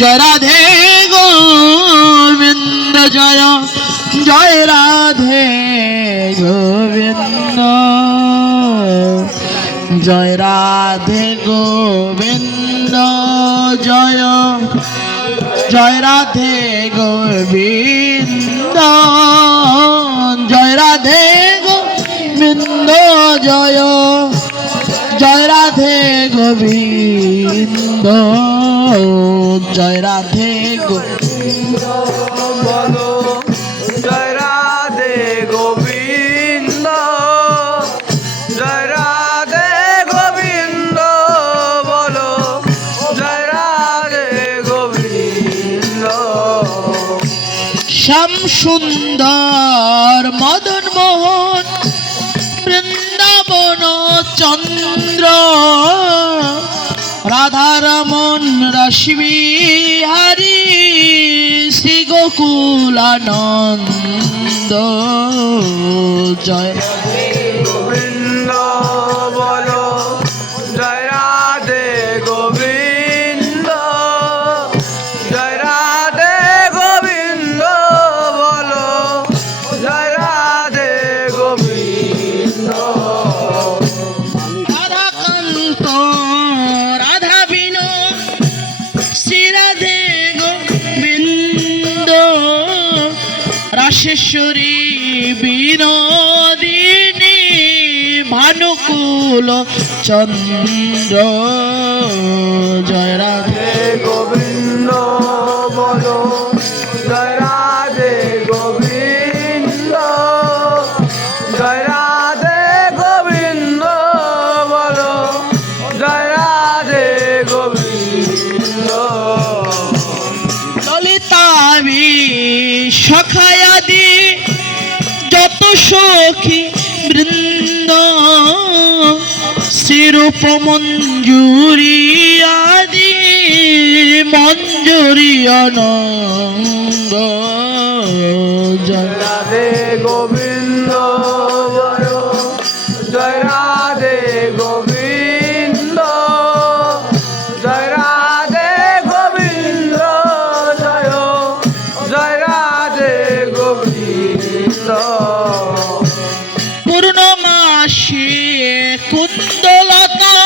জয় রাধে গোবিন্দ জয় জয় রাধে গোবিন্দ জয় রাধে গোবিন্দ জয় জয় রাধে গোবিন্দ জয় রাধে গোবিন্দ জয় জয় রাধে গোবিন্দ জয় রাধে গোবিন্দ বলো জয় রাধে গোবিন্দ জয় রাধে গোবিন্দ বলো জয় রাধে গোবিন্দ শ্যাম সুন্দর মদন মোহন বৃন্দাবন চন্দ্র রাধারমন রসবিহারী শ্রী গোকুলানন্দ জয় গোবিন্দ বলো জয় রাধে গোবিন্দ জয় রাধে গোবিন্দ বলো জয় রাধে গোবিন্দ রাধাকান্ত রাধা বিনো শ্রী রাধে গোবিন্দ রাশেশ্বরী বিনোদিনী ভানুকুল চন্দ্র জয় রাধে গোবিন্দ বলো জয় রাধে গোবিন্দ জয় রাধে গোবিন্দ বলো জয় রাধে গোবিন্দ ললিতাবি সখায়াদি যত সখী বৃন্দ শ্রীরূপ মঞ্জুরি আদি মঞ্জুরি অনঙ্গ জয় রাধে গোবিন্দ বলো জয় রাধে গোবিন্দ জয় রাধে গোবিন্দ জয় জয় রাধে গোবিন্দ পূর্ণমাসী কুন্দলতা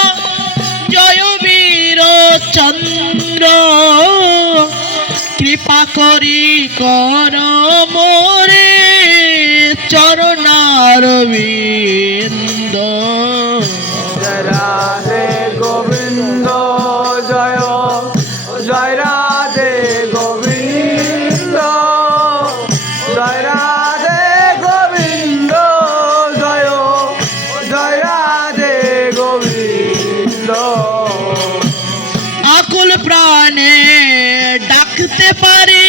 জয় বীর চন্দ্র কৃপা করি কর মোরে চরণারবিন্দ জয় রাধে গোবিন্দ জয় জয় রাধে গোবিন্দ জয় রাধে গোবিন্দ জয় জয় রাধে গোবিন্দ আকুল প্রাণে ডাকতে পারি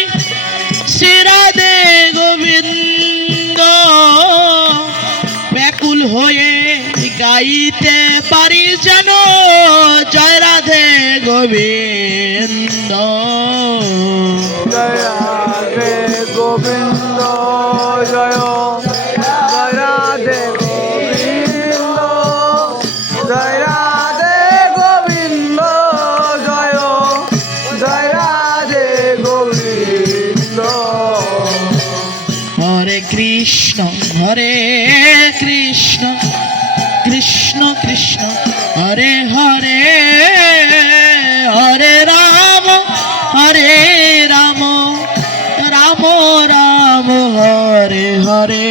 শ্রী রাধে গোবিন্দ ব্যাকুল হয়ে গাইতে পারি যেন জয় রাধে গোবিন্দ জয় রাধে গোবিন্দ জয় জয় রাধে গোবিন্দ জয় রাধে গোবিন্দ জয় জয় রাধে গোবিন্দ হরে কৃষ্ণ কৃষ্ণ কৃষ্ণ হরে হরে হরে রাম রাম রাম হরে হরে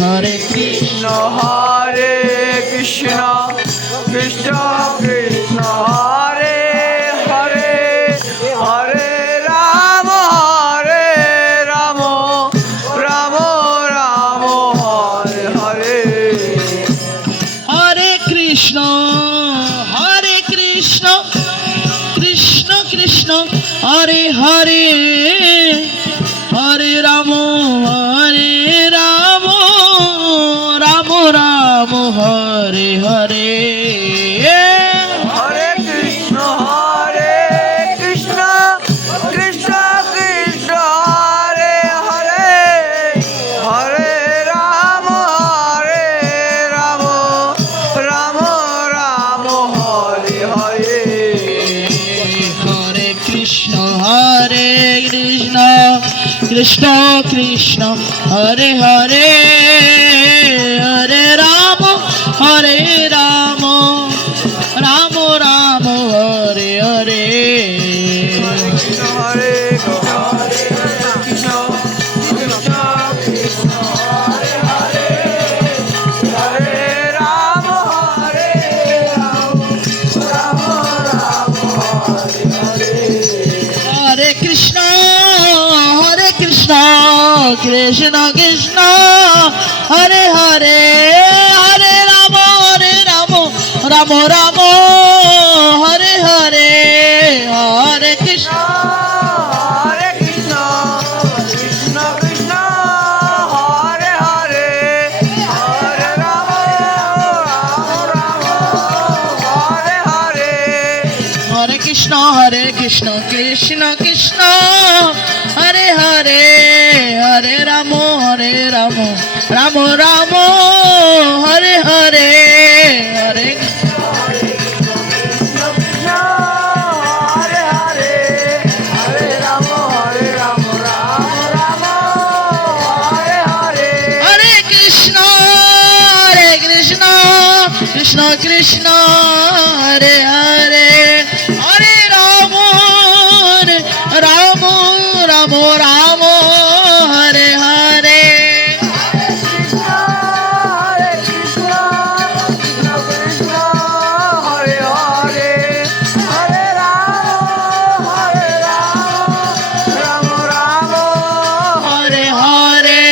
হরে কৃষ্ণ কৃষ্ণ কৃষ্ণ কৃষ্ণ হরে হরে হরে রাম রাম রাম রাম হরে হরে হরে কৃষ্ণ কৃষ্ণ কৃষ্ণ হরে হরে হরে রাম রাম রাম হরে হরে হরে কৃষ্ণ কৃষ্ণ কৃষ্ণ হরে হরে হরে রাম রাম রাম রাম হরে হরে কৃষ্ণ কৃষ্ণ কৃষ্ণ হরে হরে হরে রাম রাম রাম হরে হরে কৃষ্ণ হরে কৃষ্ণ কৃষ্ণ কৃষ্ণ কৃষ্ণ হরে হরে হরে রাম হরে রাম রাম রাম হরে হরে হরে কৃষ্ণ কৃষ্ণ কৃষ্ণ হরে হরে হরে রাম রাম রাম হরে হরে হরে কৃষ্ণ হরে কৃষ্ণ কৃষ্ণ কৃষ্ণ হরে হরে হরে রাম রাম রাম হরে হরে হরে কৃষ্ণ কৃষ্ণ কৃষ্ণ হরে হরে হরে রাম রাম রাম হরে হরে হরে কৃষ্ণ কৃষ্ণ হরে হরে হরে রাম রাম রাম হরে হরে হরে কৃষ্ণ কৃষ্ণ কৃষ্ণ হরে হরে হরে রাম রাম রাম হরে হরে কৃষ্ণ হরে কৃষ্ণ কৃষ্ণ কৃষ্ণ হরে হরে হরে রাম রাম রাম হরে হরে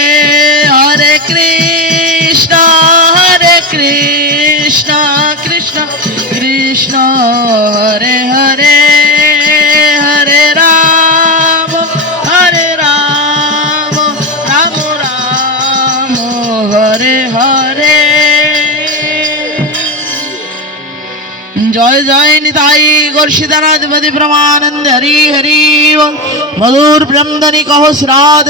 হরে কৃষ্ণ কৃষ্ণ কৃষ্ণ হরে হরে হরে রাম রাম হরে হরে জয় জয় নিতাই গর্ষিদানাধিপতি প্রমানন্দ হরি হরি মধুর ব্রহ্মনি কহ শ্রাদ